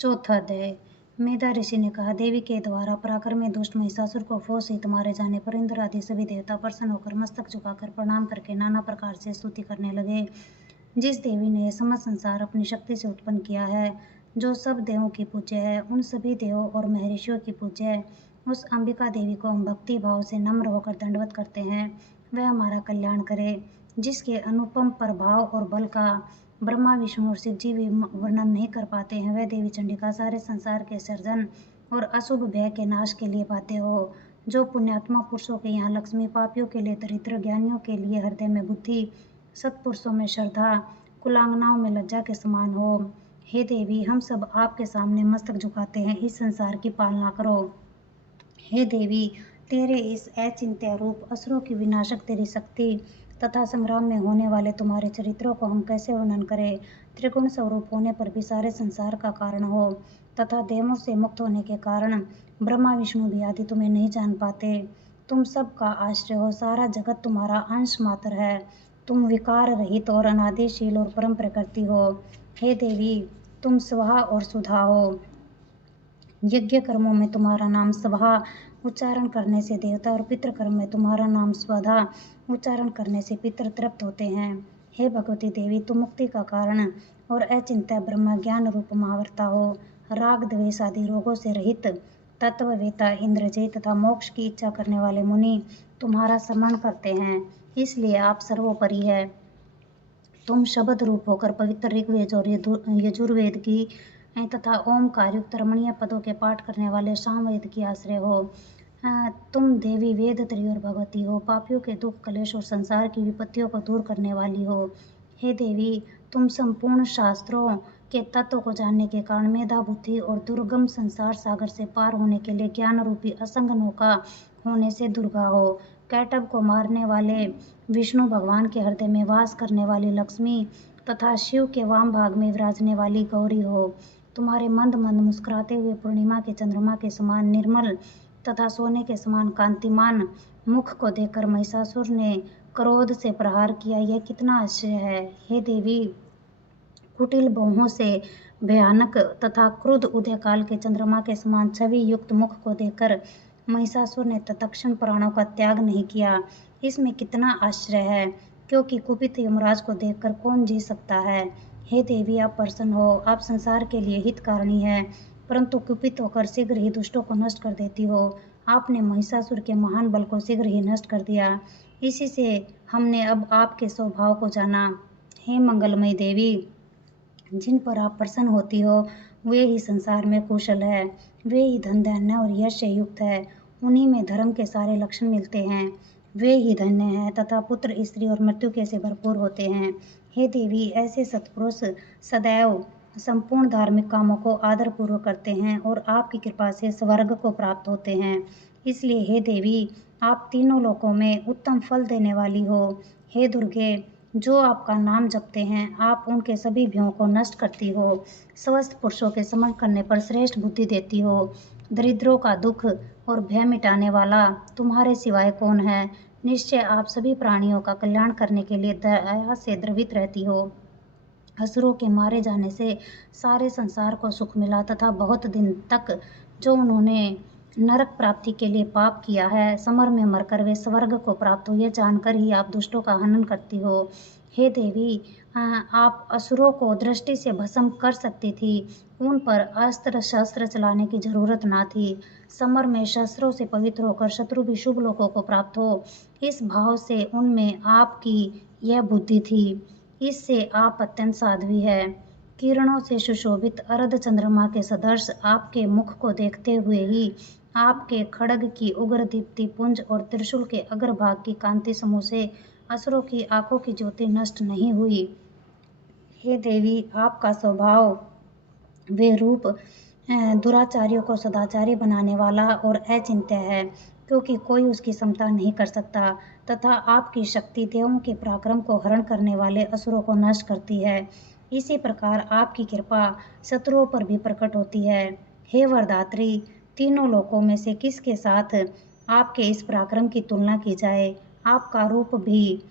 चौथा अध्याय। मेधा ऋषि ने कहा, देवी के द्वारा पराक्रमी दुष्ट महिषासुर को फौज सहित मारे जाने पर इंद्र आदि सभी देवता प्रसन्न होकर मस्तक झुकाकर प्रणाम करके नाना प्रकार से स्तुति करने लगे। जिस देवी ने यह समस्त संसार अपनी शक्ति से उत्पन्न किया है, जो सब देवों की पूज्य है, उन सभी देवों और महर्षियों की पूज्य है, उस अंबिका देवी को हम भक्ति भाव से नम्र होकर दंडवत करते हैं। वह हमारा कल्याण करे। जिसके अनुपम प्रभाव और बल का ब्रह्मा विष्णु और शिव जी भी वर्णन नहीं कर पाते हैं, वह देवी चंडिका सारे संसार के सर्जन और अशुभ भय के नाश के लिए बाध्य हो। जो पुण्यात्मा पुरुषों के यहाँ लक्ष्मी, पापियों के लिए दरिद्र, ज्ञानियों के लिए हृदय में बुद्धि, सत्पुरुषों में श्रद्धा, कुलांगनाओं में लज्जा के समान हो। हे देवी, हम सब आपके सामने मस्तक झुकाते हैं, इस संसार की पालना करो। हे देवी, तेरे इस अचिंत्य रूप, असुरों की विनाशक तेरी शक्ति तथा संग्राम में होने वाले तुम्हारे चरित्रों को हम कैसे वर्णन करें। त्रिगुण स्वरूप होने पर भी सारे संसार का कारण हो तथा देवों से मुक्त होने के कारण ब्रह्मा विष्णु भी आदि तुम्हें नहीं जान पाते। तुम सब का आश्रय हो, सारा जगत तुम्हारा अंश मात्र है। तुम विकार रहित और अनादिशील और परम प्रकृति हो। हे देवी, तुम स्वाहा और सुधा हो। यज्ञ कर्मों में तुम्हारा नाम स्वाहा उच्चारण करने से देवता और पितृ कर्म में तुम्हारा नाम स्वधा उच्चारण करने से पितृ तृप्त होते हैं। हे भगवती देवी, तुम मुक्ति का कारण और अचिंत्य ब्रह्म ज्ञान रूप महावर्ता हो। राग द्वेष आदि रोगों से रहित तत्ववेता इंद्रजय तथा मोक्ष की इच्छा करने वाले मुनि तुम्हारा स्मरण करते हैं, इसलिए आप सर्वोपरि है। तुम शब्द रूप होकर पवित्र ऋग्वेद और यजुर्वेद की तथा ओमकार युक्त रमणीय पदों के पाठ करने वाले सामवेद की आश्रय हो। तुम देवी वेद त्रयी और भगवती हो। पापियों के दुख कलेश और संसार की विपत्तियों को दूर करने वाली हो। हे देवी, तुम संपूर्ण शास्त्रों के तत्व को जानने के कारण मेधा बुद्धि और दुर्गम संसार सागर से पार होने के लिए ज्ञान रूपी असंग नौका होने से दुर्गा हो। कैटभ को मारने वाले विष्णु भगवान के हृदय में वास करने वाली लक्ष्मी तथा शिव के वाम भाग में विराजने वाली गौरी हो। तुम्हारे मंद मंद मुस्कुराते हुए पूर्णिमा के चंद्रमा के समान निर्मल तथा सोने के समान कांतिमान मुख को देखकर महिषासुर ने क्रोध से प्रहार किया, यह कितना आश्चर्य है। हे देवी, कुटिल बाहों से भयानक तथा क्रुद्ध उदय काल के चंद्रमा के समान छवि युक्त मुख को देखकर महिषासुर ने तत्क्षण प्राणों का त्याग नहीं किया। इसमें कितना आश्चर्य है, क्योंकि कुपित यमराज को देखकर कौन जी सकता है। हे देवी, आप प्रसन्न हो। आप संसार के लिए हितकारिणी है, परंतु कुपित होकर शीघ्र ही दुष्टों को नष्ट कर देती हो। आपने महिषासुर के महान बल को शीघ्र ही नष्ट कर दिया। इसी से हमने अब आपके स्वभाव को जाना। हे मंगलमयी देवी, जिन पर आप प्रसन्न होती हो, वे ही संसार में कुशल है, वे ही धन धान्य और यश से युक्त है, उन्हीं में धर्म के सारे लक्षण मिलते हैं, वे ही धन्य हैं तथा पुत्र स्त्री और मृत्यु के से भरपूर होते हैं। हे देवी, ऐसे सत्पुरुष सदैव संपूर्ण धार्मिक कामों को आदरपूर्वक करते हैं और आपकी कृपा से स्वर्ग को प्राप्त होते हैं। इसलिए हे देवी, आप तीनों लोकों में उत्तम फल देने वाली हो। हे दुर्गे, जो आपका नाम जपते हैं, आप उनके सभी भयों को नष्ट करती हो। स्वस्थ पुरुषों के समर्पण करने पर श्रेष्ठ बुद्धि देती हो। दरिद्रों का दुख और भय मिटाने वाला तुम्हारे सिवाय कौन है। निश्चय आप सभी प्राणियों का कल्याण करने के लिए दया से द्रवित रहती हो। असुरों के मारे जाने से सारे संसार को सुख मिला तथा बहुत दिन तक जो उन्होंने नरक प्राप्ति के लिए पाप किया है, समर में मरकर वे स्वर्ग को प्राप्त हो, यह जानकर ही आप दुष्टों का हनन करती हो। हे देवी, आप असुरों को दृष्टि से भस्म कर सकती थी, उन पर अस्त्र शस्त्र चलाने की जरूरत ना थी। समर में शस्त्रों से पवित्र होकर शत्रु भी शुभ लोगों को प्राप्त हो, इस भाव से उनमें आपकी यह बुद्धि थी। इससे आप अत्यंत साध्वी है। किरणों से सुशोभित अर्ध चंद्रमा के सदृश आपके मुख को देखते हुए ही आपके खड्ग की उग्र दीप्ति पुंज और त्रिशूल के अग्रभाग की कांति समूह से असुरों की आंखों की ज्योति नष्ट नहीं हुई। हे देवी, आपका स्वभाव वे रूप दुराचारियों को सदाचारी बनाने वाला और अचिंत्य है, क्योंकि कोई उसकी समता नहीं कर सकता, तथा आपकी शक्ति देवों के पराक्रम को हरण करने वाले असुरों को नष्ट करती है। इसी प्रकार आपकी कृपा शत्रुओं पर भी प्रकट होती है। हे वरदात्री, तीनों लोकों में से किसके साथ आपके इस पराक्रम की तुलना की जाए। आपका रूप भी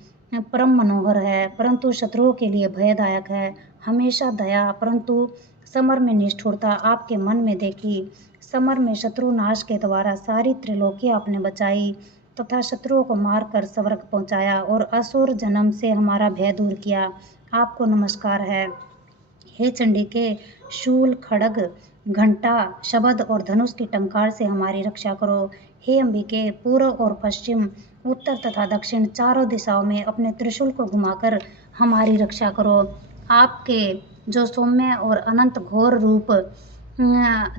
परम मनोहर है, परंतु शत्रुओं के लिए भयदायक है। हमेशा दया परंतु समर में निष्ठुरता आपके मन में देखी। समर में शत्रु नाश के द्वारा सारी त्रिलोकी आपने बचाई तथा शत्रुओं को मारकर स्वर्ग पहुंचाया और असुर जन्म से हमारा भय दूर किया। आपको नमस्कार है। हे चंडिके, शूल, खड्ग, घंटा, शबद और धनुष की टंकार से हमारी रक्षा करो। हे अंबिके, पूर्व और पश्चिम, उत्तर तथा दक्षिण चारों दिशाओं में अपने त्रिशूल को घुमाकर हमारी रक्षा करो। आपके जो सौम्य और अनंत घोर रूप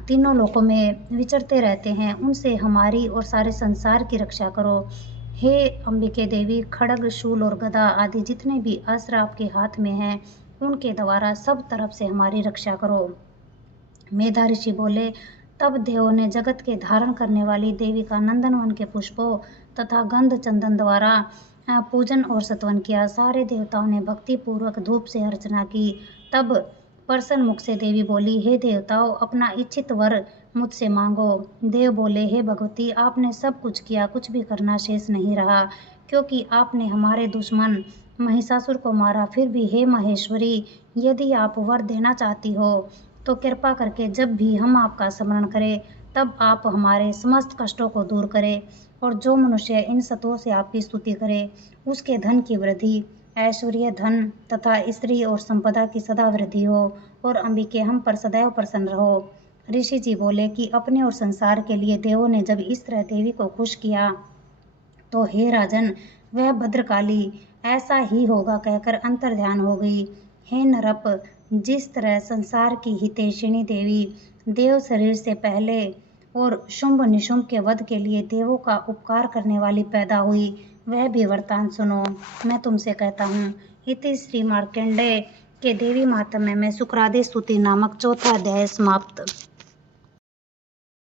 तीनों लोकों में विचरते रहते हैं, उनसे हमारी और सारे संसार की रक्षा करो। हे अंबिके देवी, खड्ग, शूल और गदा आदि जितने भी अस्त्र आपके हाथ में हैं, उनके द्वारा सब तरफ से हमारी रक्षा करो। मेधा ऋषि बोले, तब देवों ने जगत के धारण करने वाली देवी का नंदनवन के पुष्पों तथा गंध चंदन द्वारा पूजन और सत्वन किया। सारे देवताओं ने भक्ति पूर्वक धूप से अर्चना की। तब प्रसन्न मुख से देवी बोली, हे देवताओं, अपना इच्छित वर मुझसे मांगो। देव बोले, हे भगवती, आपने सब कुछ किया, कुछ भी करना शेष नहीं रहा, क्योंकि आपने हमारे दुश्मन महिषासुर को मारा। फिर भी हे महेश्वरी, यदि आप वर देना चाहती हो तो कृपा करके जब भी हम आपका स्मरण करें, तब आप हमारे समस्त कष्टों को दूर करें। और जो मनुष्य इन सतों से आपकी स्तुति करे, उसके धन की वृद्धि, ऐश्वर्य, धन तथा स्त्री और संपदा की सदा वृद्धि हो। और अंबिके, हम पर सदैव प्रसन्न रहो। ऋषि जी बोले कि अपने और संसार के लिए देवों ने जब इस तरह देवी को खुश किया, तो हे राजन, वह भद्रकाली ऐसा ही होगा कहकर अंतर्ध्यान हो गई। हे नरप, जिस तरह संसार की हितैषिणी देवी देव शरीर से पहले और शुंभ निशुंभ के वध के लिए देवों का उपकार करने वाली पैदा हुई, वह भी वृतांत सुनो। मैं तुमसे कहता हूँ। इति श्री मार्कंडेय के देवी महात्म्य में शुक्रादि स्तुति नामक चौथा अध्याय समाप्त।